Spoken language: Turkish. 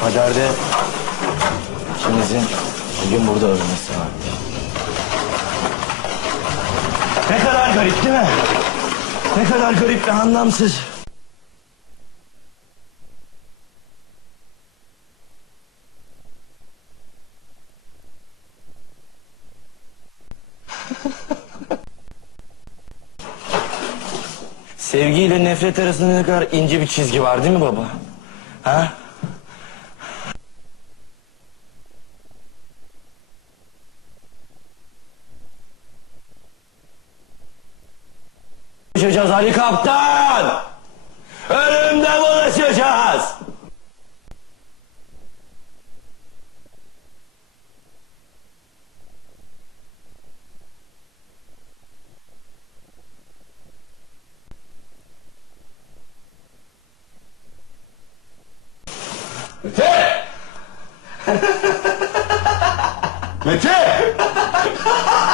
Kaderde ikimizin bugün burada ölmesi var. Ne kadar garip değil mi? Ne kadar garip ve anlamsız. Sevgiyle nefret arasında ne kadar ince bir çizgi var değil mi baba? Ha? Bulaşacağız Ali Kaptan! Ölümde bulaşacağız! Mete!